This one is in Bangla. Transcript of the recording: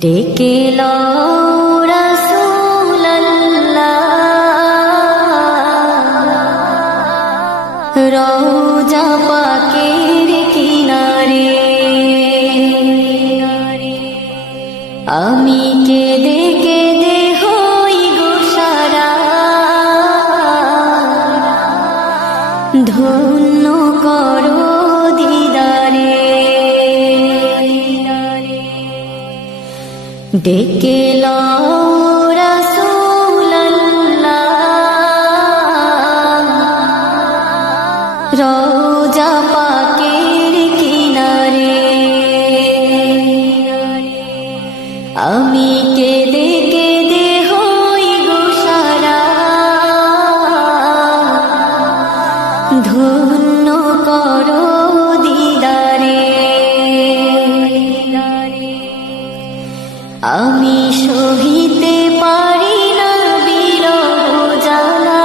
ডেকে লও রাসূলুল্লাহ রওজা পাকের কিনারে, আমি কেঁদে কেঁদে হই গো সারা, ধন্য করো দিদারে। ডেকে লও রাসূলুল্লাহ রওজা পাকের কিনারে, আমি কেঁদে কেঁদে হই গো সারা, ধন্য করো দিদারে। আমি সহিতে পারি না বিরহ জ্বালা,